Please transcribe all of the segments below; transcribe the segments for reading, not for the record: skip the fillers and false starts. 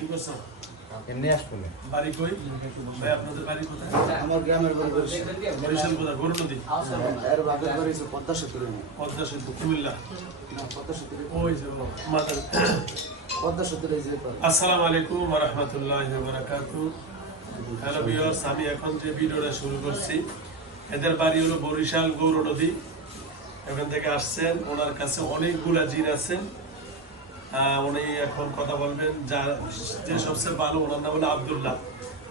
কি করছো? এমনি আসবো না। বাড়ি কই? ভাই আপনাদের বাড়ি কোথায়? আমার গ্রামের বাড়ি বরিশাল কোথায়? গরুনদী। এর বাপের বাড়ি হচ্ছে পদ্মা সেতুর পদ্মা সেতু, কুমিল্লা। না পদ্মা সেতুর ওই যে মাদার। পদ্মা সেতুর এই যে আসসালামু আলাইকুম ওয়া রাহমাতুল্লাহি ওয়া বারাকাতুহু। হ্যালো ভিউয়ার্স, আমি এখন যে ভিডিওটা শুরু করছি, এদের বাড়ি হলো বরিশাল গৌরনদী। এখান থেকে আসছেন, ওনার কাছে অনেকগুলা জিন আছেন। উনি এখন কথা বলবেন, যে সবচেয়ে ভালো ওনার নাম হলো আব্দুল্লাহ।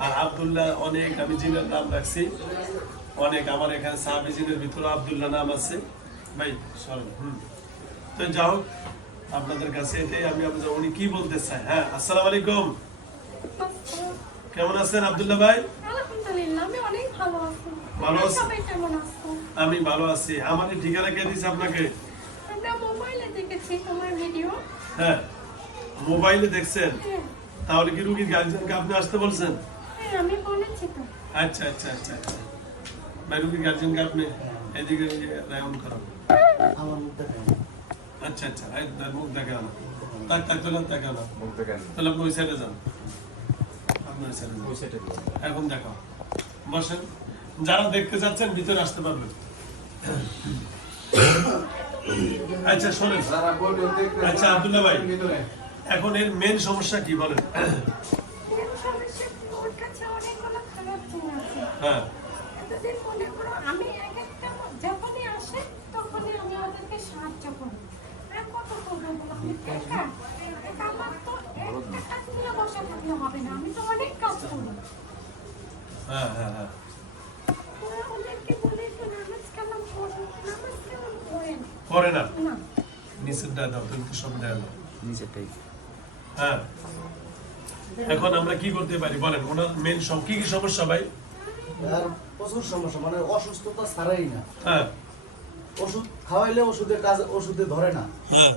আর আব্দুল্লাহ অনেক, আমি জিনের নাম রাখছি অনেক, আমার এখানে সাহাবী জিনের ভিতরে আব্দুল্লাহ নাম আছে। ভাই সরেন। তো যাও, আপনাদের কাছে এটাই আমি উনি কি বলতে চাই। হ্যাঁ, আসসালামু আলাইকুম। কেমন আছেন আব্দুল্লাহ ভাই? আলহামদুলিল্লাহ, আমি অনেক ভালো আছি। ভালো আছি? সবাই কেমন আছো? আমি ভালো আছি। আমার এই ঠিকানা কে দিয়েছে আপনাকে? আমরা মোবাইলে দেখেছি তোমার ভিডিও। হ্যাঁ, মোবাইলে দেখছেন? হ্যাঁ, তাহলে কি রুগীর গার্জিয়ানকে আপনি আসতে বলছেন? হ্যাঁ, আমি বলেছি তো। আচ্ছা আচ্ছা আচ্ছা আচ্ছা। ভাই রুগীর গার্জিয়ানকে আপনি এদিকে রায়ন করান। আমার মুখ দেখায় আচ্ছা আচ্ছা, এই তার মুখ দেখা না, তাক তাক তোলেন, দেখা না। মুখ দেখেন। তাহলে আপনি ওই সাইডে যান, আপনি ওই সাইডে ওই যান। সাইডে বসে। এখন দেখাও, বসেন। যারা দেখতে চাচ্ছেন ভিতরে আসতে পারবেন। আচ্ছা শোনেন, আচ্ছা আব্দুল্লাহ ভাই, এখন এর মেন সমস্যা কি বলেন? এর সমস্যা কি, ওর কাছে অনেকগুলো খারাপ জিন আছে। হ্যাঁ এতদিন মনে করো আমি এক একটা যখনই আসে তখনই আমি ওদেরকে সাহায্য করি। আর কত করবো বলো, আমি একা একা, আমার তো একটা কাজ নিয়ে বসে থাকলে হবে না, আমি তো অনেক কাজ করি। হ্যাঁ হ্যাঁ হ্যাঁ। ওরা ওদেরকে বলে তো নামাজ কালাম পড়ো, নামাজ কালাম পড়েন করে না, না। নিচের দাও, তুমি সব দেয় না। নিচেরটাই। হ্যাঁ, এখন আমরা কি করতে পারি বলেন? ওনার মেন কি কি সমস্যা ভাই? আর প্রচুর সমস্যা, মানে অসুস্থতা ছাড়াই না। হ্যাঁ ওষুধ খাওয়াইলে ওষুধের কাজ ওষুধে ধরে না। হ্যাঁ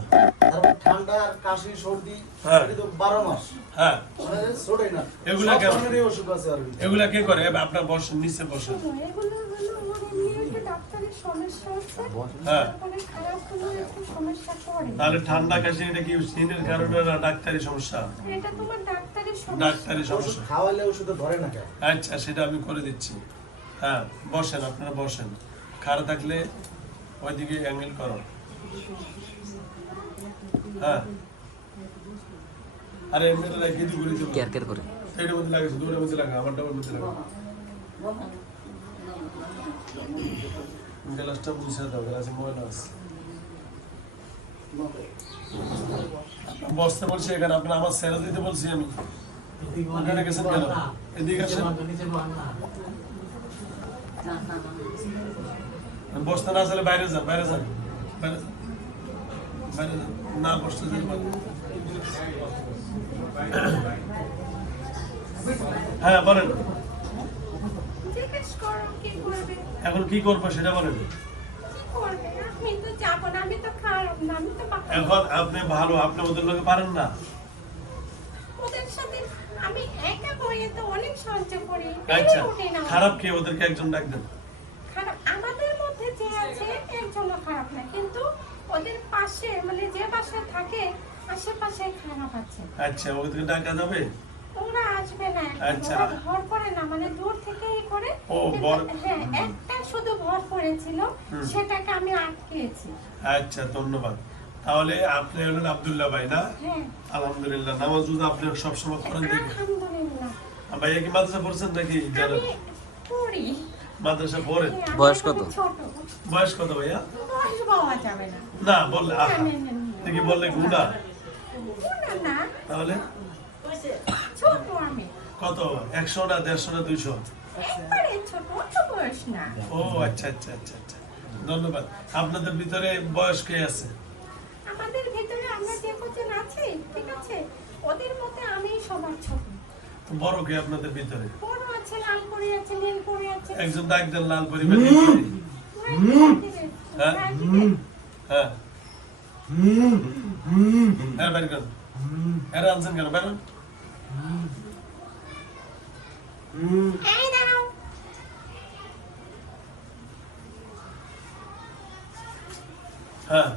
তারপর ঠান্ডা আর কাশি সর্দি হ্যাঁ। এটা তো 12 মাস, হ্যাঁ। মানে ছোটই না। এগুলা সব কেন? ধরনেরই ওষুধ আছে আর কি। এগুলা কে করে? আপনার বসেন, নিচে বসেন। এগুলো হলো আমার এমনি একটা ডাক্তারের সমস্যা আছে, হ্যাঁ, তারপরে খারাপ কোনো একটু সমস্যা করে। তাহলে ঠান্ডা কাশি এটা কি জিনের কারণে না ডাক্তারি সমস্যা? এটা তোমার ডাক্তারের সমস্যা। ডাক্তারি ওষুধ সমস্যা। খাওয়াইলে ওষুধে ধরে না কেন? আচ্ছা, সেটা আমি করে দিচ্ছি। হ্যাঁ, বসেন, আপনারা বসেন। খাড়া থাকলে ওইদিকে অ্যাঙ্গেল করো। হ্যাঁ, আরে এমনিতে লাগিয়ে দিই, ঘুরে দেবো। কেয়ার কেয়ার করে। এটার মধ্যে লাগাইছি, দুটোর মধ্যে লাগা, আমার ডাবল মধ্যে লাগা। গ্লাসটা বুঝে দাও, গ্লাসে ময়লা আছে। বসতে বলছি এখানে, আপনার আমার ছেড়ে দিতে বলছি আমি। ওখানে গেছেন কেন? এদিকে আসেন। বসতে না আসলে বাইরে যান, বাইরে যান, বাইরে যান, বাইরে যান। না বসতে দিন। হ্যাঁ বলেন, জিজ্ঞেস করো কি করবে, এখন কি করবো সেটা বলেন। কি করবে? আমি তো যাবো না, আমি তো খারাপ না, আমি তো বাবা। এখন আপনি ভালো, আপনি ওদের লোকে পারেন না। ওদের সাথে আমি একা বইয়ে তো অনেক সাহায্য করি। আচ্ছা, পেরে ওঠে না। খারাপ কে? ওদেরকে একজন ডাক দেন। খারাপ আমাদের মধ্যে যে আছে একজনও খারাপ না, কিন্তু ওদের পাশে মানে যে বাসায় থাকে আশেপাশে খারাপ আছে। আচ্ছা, ওদেরকে ডাকা যাবে? ওরা আসবে না, আচ্ছা। ওরা ভর করে না, মানে দূর থেকেই করে। ও, কিন্তু ভর- হ্যাঁ, একটা শুধু ভর করেছিল, সেটাকে আমি আটকেছি। আচ্ছা, ধন্যবাদ। তাহলে আপনি হলেন আব্দুল্লাহ ভাই না? হ্যাঁ, আলহামদুলিল্লাহ। নামাজ যদি আপনি সবসময় করেন দেখি। আলহামদুলিল্লাহ। ভাইয়া কি মাদ্রাসা পড়ছেন নাকি? আমি পড়ি। মাদ্রাসা পড়েন? হ্যাঁ, আমি বয়স এখনো কত? ছোট। বয়স কত ভাইয়া? বয়স বলা যাবে না। না বললে না, না, না, না। দেখি বললে গুণা। না, না, তাহলে ছোট আমি। কত? 100 না 150 না 200? একবারে ছোট, অত বয়স না। ও আচ্ছা আচ্ছা আচ্ছা আচ্ছা, ধন্যবাদ। আপনাদের ভিতরে বয়স কে আছে? আমাদের ভিতরে আমরা যে কজন আছি, ঠিক আছে, ওদের মধ্যে আমি সবার ছোট। বড় কে আপনাদের ভিতরে? বড় আছে, লাল পরি আছে, নীল পরি আছে। একজন ডাক দেন, লাল পরিবার। হ্যাঁ? হ্যাঁ হ্যাঁ, বের করেন। এরা আনছেন কেন? বেরোন। এই দাঁড়াও। হ্যাঁ,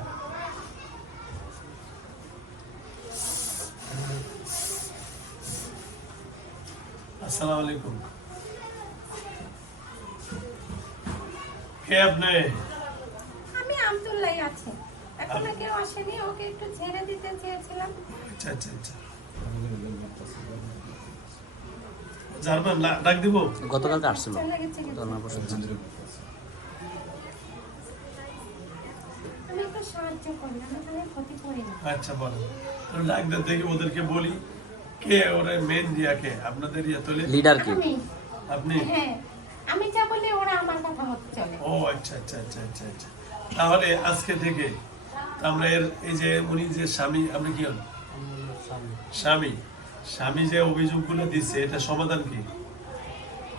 আসসালামু আলাইকুম। কে আপনি? আমি আব্দুল্লাহ আছি, এখনো কেউ আসেনি, ওকে একটু ছেড়ে দিতে চেয়েছিলাম। আচ্ছা আচ্ছা আচ্ছা, জার্মান ডাক দিব। গতকালকে আসছিল চলে গেছে কিন্তু। আমি একটু সাহায্য করি, আমি তাহলে ক্ষতি করি না। আচ্ছা বলেন, ডাক দেন দেখি, ওদেরকে বলি কে ওরা মেন কে আপনাদের তোলে। লিডার কি? আমি, আপনি? হ্যাঁ, আমি যা বলি ওরা আমার কথা মতো চলে। ও আচ্ছা আচ্ছা আচ্ছা আচ্ছা আচ্ছা, তাহলে আজকে থেকে আমরা এই যে উনি যে স্বামী, আপনি কি হন? স্বামী। স্বামী যে অভিযোগগুলো দিচ্ছে, এটা সমাধান কি?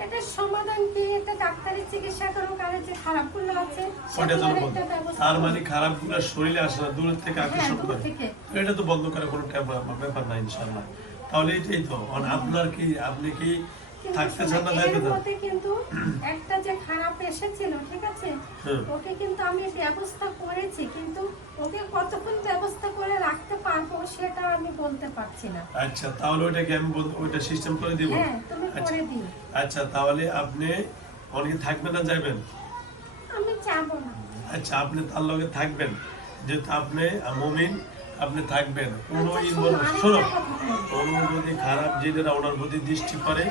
এটা সমাধান কি? এটা ডাক্তারি চিকিৎসা করো, কারো যে খারাপগুলো আছে ওটা তো সেগুলোর বন্ধ। একটা ব্যবস্থা তার করো। মানে খারাপগুলো শরীরে আসে না, দূর থেকে আকর্ষণ দূর করে। থেকে। তো এটা তো বন্ধ করার কোনো ব্যাপার না ইনশাআল্লাহ। তাহলে এটাই তো আপনার কি, আপনি কি কিন্তু থাকতে চান না এর যাইতে চান? মধ্যে কিন্তু একটা যে খারাপ এসেছিল, ঠিক আছে, হুম। ওকে কিন্তু আমি ব্যবস্থা করেছি, কিন্তু ওকে কতক্ষণ ব্যবস্থা করে রাখতে পারবো সেটা আমি বলতে পারছি না। আচ্ছা, তাহলে ওইটাকে আমি ওইটা সিস্টেম করে দিব। হ্যাঁ, তুমি আচ্ছা করে দিও। আচ্ছা, তাহলে আপনি অনেকে থাকবেন না যাবেন? আমি যাবো না। আচ্ছা, আপনি তার লগে থাকবেন, যেহেতু আপনি মুমিন, আপনি থাকবেন। কোনো আচ্ছা, ইনভলভ, শোনো, শোনো, আরেকটা কথা বলি। কোনো যদি খারাপ জিনেরা ওনার প্রতি দৃষ্টি করে,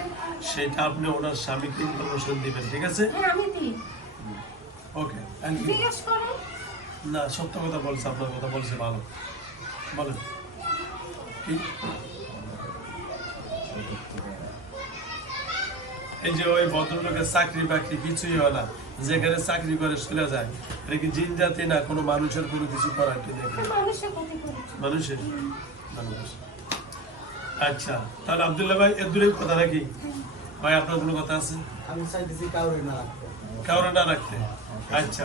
সেটা আপনি ওনার স্বামীকে ইনফরমেশন দিবেন, ঠিক আছে? হ্যাঁ, আমি দিই। ওকে। জিজ্ঞেস করো। না, সত্য কথা বলছে, আপনার কথা বলছে, ভালো বলেন কি? এই যে ওই ভদ্রলোকের চাকরি বাকরি কিছুই হয় না, যেখানে চাকরি করে চলে যায়, এটা কি জিন জাতি না কোনো মানুষের কোনো কিছু করার কি দেখে? মানুষের ক্ষতি করেছে। মানুষের মানুষ। আচ্ছা, তাহলে আব্দুল্লাহ ভাই এর দূরে কথা নাকি ভাই, আপনার কোনো কথা আছে? আমি চাইতেছি কাউরে না রাখতে। কাউরে না রাখতে? আচ্ছা,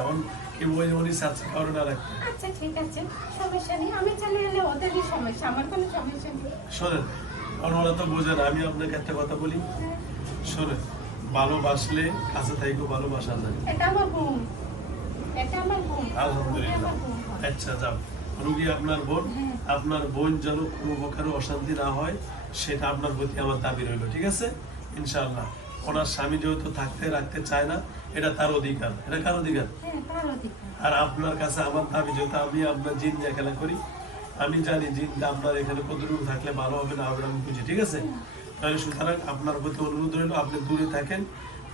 কি ওই উনি চাচ্ছে কাউরে না রাখতে? আচ্ছা, ঠিক আছে, সমস্যা নেই। আমি চলে এলে ওদেরই সমস্যা, আমার কোনো সমস্যা নেই। শোনেন, কারণ ওরা তো বোঝে না। আমি আপনাকে একটা কথা বলি, শোনেন, ভালোবাসলে কাছে থাইকেও ভালোবাসা যায়। এটা আমার বোন, এটা আমার বোন। আলহামদুলিল্লাহ। এটা আমার বোন। আচ্ছা, যাও, রুগী আপনার বোন, হ্যাঁ। আপনার বোন যেন কোনো প্রকার অশান্তি না হয়, সেটা আপনার প্রতি আমার দাবি রইল, ঠিক আছে? ইনশাআল্লাহ। ওনার স্বামী যেহেতু থাকতে রাখতে চায় না, এটা তার অধিকার। এটা কার অধিকার? হ্যাঁ, তার অধিকার। আর আপনার কাছে আমার দাবি, যেহেতু আমি আপনার জিন দিয়ে খেলা করি, আমি জানি জিনটা আপনার এখানে কতটুকু থাকলে ভালো হবে না হবে আমি বুঝি, ঠিক আছে? তাহলে সুতরাং আপনার প্রতি অনুরোধ রইল, আপনি দূরে থাকেন,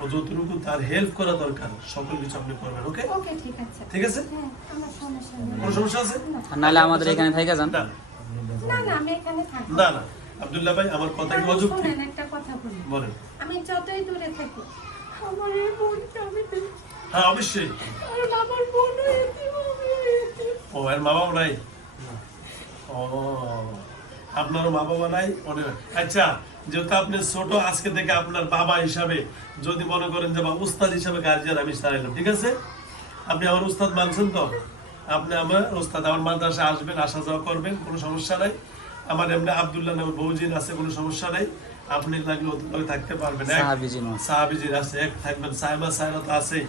ও যতটুকু তার হেল্প করা দরকার সকল কিছু আপনি করবেন, ওকে? ওকে, ঠিক আছে। ঠিক আছে? হ্যাঁ, আমার সমস্যা নেই। কোনো সমস্যা আছে? আর নাহলে আমাদের এখানে থেকে যান। না না, না, আমি এখানে থাকবো। না না, আব্দুল্লাহ ভাই, আমার কথা কি আমি অযৌক্তিক? শোনেন, একটা কথা বলি। বলেন। আমি যতই দূরে থাকি, আমার এই বোনটা আমি দেখি। হ্যাঁ, অবশ্যই। আর আমার বোনও এতিম, আমিও এতিম। ও, এর মা বাবা নাই? ও, আপনারও মা বাবা নাই? আচ্ছা, যেহেতু আপনি ছোট, আজকে থেকে আপনার বাবা হিসাবে, যদি মনে করেন যে বা উস্তাদ হিসাবে গার্জিয়ান আমি সারাইলাম, ঠিক আছে? আপনি আমার উস্তাদ মানছেন তো? আপনি আমার উস্তাদ, আমার মাদ্রাসা আসবেন, আসা যাওয়া করবেন, কোনো সমস্যা নাই। আমার এমনি আব্দুল্লাহ নামে বউজিন আছে, কোনো সমস্যা নাই। আপনি লাগলে ওদের থাকতে পারবেন। সাহাবীজিন আছে। সাহাবীজির আছে, এক থাকবেন, সাহেবা সাহেরা তো আছেই,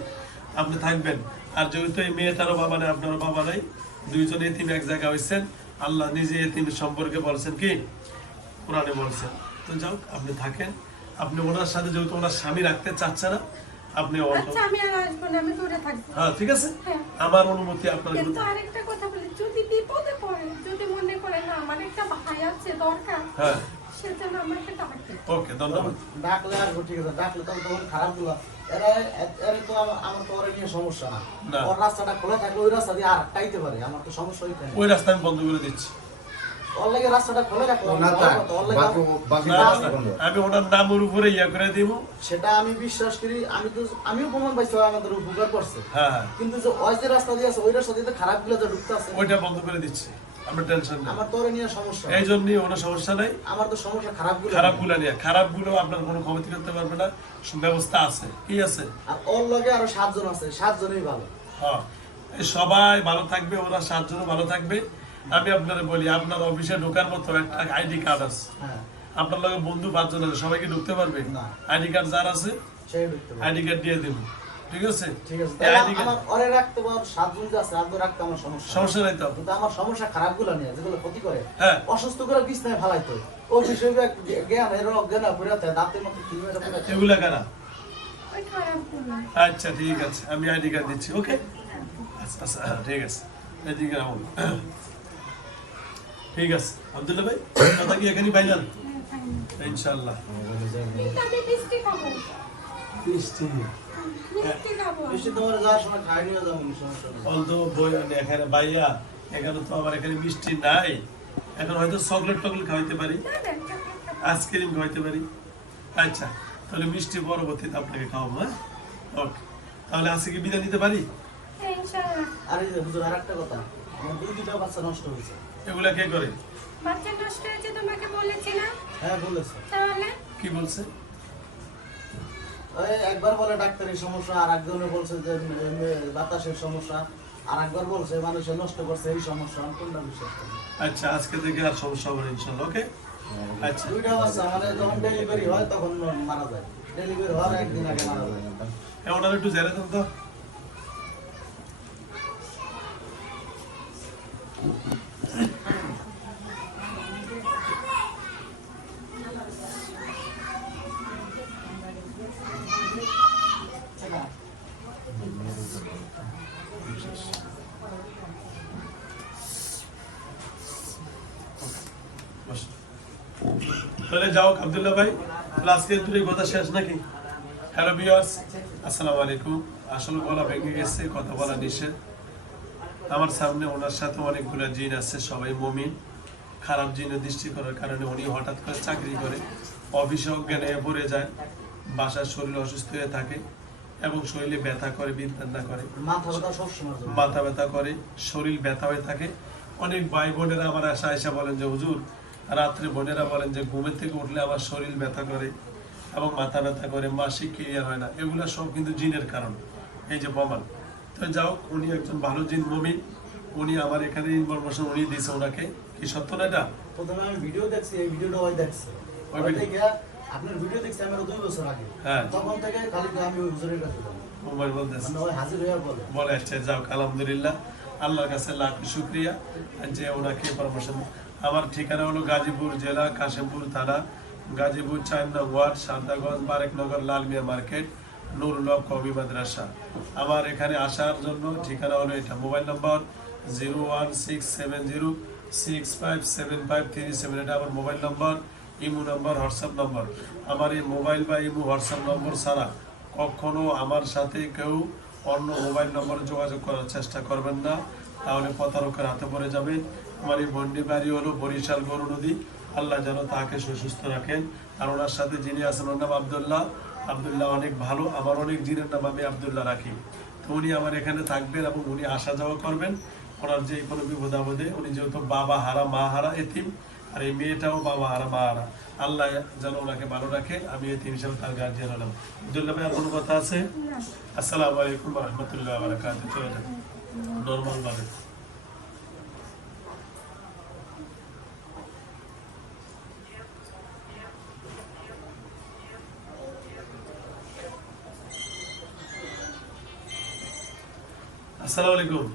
আপনি থাকবেন। আর যেহেতু এই মেয়েটারও বাবা নাই, আপনারও বাবা নাই, দুইজন এতিম এক জায়গায় হয়েছেন, আল্লাহ নিজে এতিম সম্পর্কে বলছেন কি, কোরআনে বলছেন। তো যাও, আপনি থাকেন। আপনি ওনার সাথে, যেহেতু ওনার স্বামী রাখতে চাচ্ছে না, আপনি আচ্ছা, আমি আর আসবো না, আমি দূরে থাকবো। হ্যাঁ, ঠিক আছে, হ্যাঁ। আমার অনুমতি আপনার। কিন্তু আরেকটা কথা বলি, যদি বিপদে পড়ে, যদি মনে করে না আমার একটা ভাই আছে দরকার, হ্যাঁ, সেজন্য আমাকে ডাকে। ওকে, ধন্যবাদ। ডাকলে আসবো, ঠিক আছে, ডাকলে তবে তখন খারাপ গুলো এরা তো আমার তো ওরা নিয়ে সমস্যা না। না। ওর রাস্তাটা খোলা থাকলে ওই রাস্তা দিয়ে আর টাইতে পারে, আমার তো সমস্যা ওইখানে। ওই রাস্তা আমি বন্ধ করে দিচ্ছি। ওর লাগে রাস্তাটা খোলা রাখলো, না থাক, ওর লাগে বাকি না, রাস্তা বন্ধ। আমি ওনার নামের উপরে ইয়া করে দিব। সেটা আমি বিশ্বাস করি, আমিও প্রমাণ পাইছি ও আমাদের উপকার করছে। হ্যাঁ হ্যাঁ, কিন্তু যে ওই যে রাস্তা দিয়ে আছে, ওই রাস্তা দিয়ে তো খারাপ গুলো যে ঢুকতে আছে, ওইটা বন্ধ করে দিচ্ছি, আপনার টেনশন নেই। আমার তো ওরা নিয়ে সমস্যা। এই জন্যই কোনো সমস্যা নাই। আমার তো সমস্যা খারাপ গুলো। খারাপগুলো নিয়ে, খারাপগুলো আপনার কোনো ক্ষতি করতে পারবে না, ব্যবস্থা আছে, কি আছে? আর ওর লগে আরো 7 জন আছে, 7 জনই ভালো। হ্যাঁ, এই সবাই ভালো থাকবে, ওরা 7 জন ভালো থাকবে। আমি আপনারা বলি, আপনার অফিসে ঢোকার মতো একটা আইডি কার্ড আছে, হ্যাঁ, আপনার লগে বন্ধু 5 জন আছে, সবাইকে ঢুকতে পারবে? না। আইডি কার্ড যার আছে, সেই ঢুকতে পারে। আইডি কার্ড দিয়ে দেব, ঠিক আছে? ঠিক আছে, এই তাহলে ID কার্ড, আমার ওরে রাখতে পার 7 জন যে আছে, আগে রাখতে আমার সমস্যা। সমস্যা নাই তো? কিন্তু আমার সমস্যা খারাপ গুলো নিয়ে, যেগুলো ক্ষতি করে, হ্যাঁ, অসুস্থ করে বিছনায় ফেলাইতো, পঁচিশ জ্ঞান এর অজ্ঞান পুরাতে দাঁতের মতো কি মেরে পুরাতে এগুলা কারা? ওই খারাপগুলো। আচ্ছা ঠিক আছে, আমি আইডি কার্ড দিচ্ছি। ওকে আচ্ছা আচ্ছা ঠিক আছে, এদিকে রাখুন। ঠিক আছে আব্দুল্লাহ ভাই, কথা কি এখানেই ফাইনাল? হ্যাঁ, খাইনি। ইনশাআল্লাহ। কিন্তু আমি মিষ্টি খাবো। মিষ্টি মিষ্টি খাবো। বেশি তোমার যাওয়ার সময় খাই নিয়ে যাবো সমস্যা নেই বলতো বই এখানে ভাইয়া, এখানে তো আমার এখানে মিষ্টি নাই, এখন হয়তো চকলেট টকলেট খাওয়াইতে পারি, না, না, চকলেট খাবো। আইসক্রিম খাওয়াইতে পারি। আচ্ছা তাহলে মিষ্টি পরবর্তীতে আপনাকে খাওয়াবো। হ্যাঁ ওকে, তাহলে আজকে কি বিদায় নিতে পারি? হ্যাঁ, ইনশাআল্লাহ। আর এই যে হুজুর আরেকটা কথা আমার দুইটা বাচ্চা নষ্ট হয়েছে এগুলা কে করে? বাচ্চা নষ্ট হয়েছে তোমাকে বলেছি না? হ্যাঁ বলেছে তাহলে কি বলছে? ওই একবার বলে ডাক্তারের সমস্যা আর একজনে বলছে যে বাতাসের সমস্যা আর একবার বলছে মানুষের নষ্ট করছে এই সমস্যা আমি কোনটা বিশ্বাস করি আচ্ছা আজকে থেকে আর সমস্যা হবে না ইনশাল্লাহ। ওকে আচ্ছা দুইটা বাচ্চা মানে যখন ডেলিভারি হয় তখন মারা যায় ডেলিভারি হওয়ার একদিন আগে মারা যায় ওনার একটু জেরে দেন তো। বস। তাহলে যাও আব্দুল্লাহ ভাই, আজকে দুটো কথা শেষ নাকি? হ্যালো ভিউয়ার্স, আসসালামু আলাইকুম। আসলে গলা ভেঙে গেছে, কথা বলা নিষেধ। আমার সামনে ওনার সাথে অনেকগুলো জিন আছে, সবাই মুমিন। খারাপ জিনের দৃষ্টি করার কারণে উনি হঠাৎ করে চাকরি করে অফিসে অজ্ঞান হয়ে পড়ে যায়, বাসার শরীর অসুস্থ হয়ে থাকে এবং শরীরে ব্যথা করে, বিদ্যান্না করে, মাথা ব্যথা সবসময় করে। মাথা ব্যথা করে, শরীর ব্যথা হয়ে থাকে। অনেক ভাই বোনেরা আমার আশা বলেন যে হুজুর, রাত্রে বোনেরা বলেন যে ঘুমের থেকে উঠলে আমার শরীর ব্যথা করে এবং মাথা ব্যথা করে, মাসিক ক্লিয়ার হয় না। এগুলা সব কিন্তু জিনের কারণ, এই যে প্রমাণ। তো যাও, উনি একজন ভালো জিন মুমিন, উনি আমার এখানে ইনফরমেশন উনি দিয়েছে ওনাকে। কি সত্য না এটা? প্রথমে আমি ভিডিও দেখছি এই ভিডিওটা ওই দেখছে ওই ওই ভিডিও- থেকে আপনার ভিডিও দেখছি আমার 2 বছর আগে হ্যাঁ। তখন থেকে খালি আমি ওই হুজুরের কাছে যাবো মোবাইল বলতেছে মানে ওই হাজির হয়ে বলে বলে আসছে। যাও আলহামদুলিল্লাহ, আল্লাহর কাছে লাখ শুক্রিয়া যে ওনাকে পারমিশন। আমার ঠিকানা হলো গাজীপুর জেলা, কাশিমপুর থানা, গাজীপুর 4 নং ওয়ার্ড, সান্তাগঞ্জ, বারেকনগর, লাল মিয়া মার্কেট, নুরুল হক কওমি মাদ্রাসা। আমার এখানে আসার জন্য ঠিকানা হলো এটা। মোবাইল নম্বর 01670657537, এটা আমার মোবাইল নম্বর, ইমো নম্বর, হোয়াটসঅ্যাপ নম্বর। আমার এই মোবাইল বা ইমো হোয়াটসঅ্যাপ নম্বর ছাড়া কখনো আমার সাথে কেউ অন্য মোবাইল নম্বরে যোগাযোগ করার চেষ্টা করবেন না, তাহলে প্রতারকের হাতে পড়ে যাবেন। আমার এই বন্ডি বাড়ি হলো বরিশাল গরু নদী। আল্লাহ যেন তাকে সুস্থ রাখেন। আর ওনার সাথে যিনি আছেন ওর নাম আব্দুল্লাহ। আব্দুল্লাহ অনেক ভালো, আমার অনেক জিনের নাম আমি আব্দুল্লাহ রাখি। তো উনি আমার এখানে থাকবেন এবং উনি আসা যাওয়া করবেন। ওনার যে কোনো বিপদ আপদে, উনি যেহেতু বাবা হারা মা হারা এতিম, আর এই মেয়েটাও বাবা হারা মা হারা, আল্লাহ যেন ওনাকে ভালো রাখে। আমি এতিম হিসেবে তার গার্জিয়ান হলাম। আব্দুল্লাহ ভাই, আর কোনো কথা আছে? না। আসসালামু আলাইকুম ওয়া রাহমাতুল্লাহি ওয়া বারাকাতুহু। চলে যান নরমাল ভাবে। আসসালামু আলাইকুম।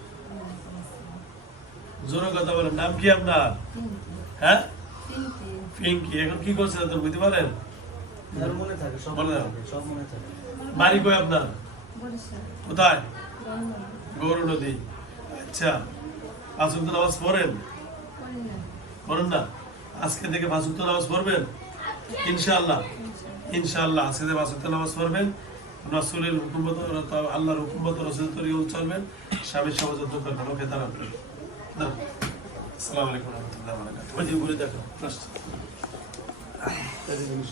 জোরে কথা বলেন। নাম কি আপনার? হ্যাঁ, পিঙ্কি। এখন কি করছেন তো বুঝতে পারেন? আর মনে থাকে সব মনে মনে থাকে। থাকে সব মনে থাকে বাড়ি কই আপনার? বরিশাল। কোথায়? বন্ধ। গৌর নদী। আচ্ছা, পাঁচ ওয়াক্ত নামাজ পড়েন? করি না। পড়েন না? আজকে থেকে পাঁচ ওয়াক্ত নামাজ পড়বেন ইনশাআল্লাহ। ইনশাআল্লাহ আজকে থেকে পাঁচ ওয়াক্ত নামাজ পড়বেন। রাসূলের হুকুম মতো, আল্লাহর হুকুম মতো রাসূলের তরিকায় চলবেন, স্বামীর সহযোগিত করবেন। ওকে, দাঁড়ান দাঁড়ান। আসসালামু আলাইকুম ওয়া রাহমাতুল্লাহি ওয়া বারাকাতুহু। ওই যে ঘুরে দেখো ফার্স্ট। এই যে জিনিস।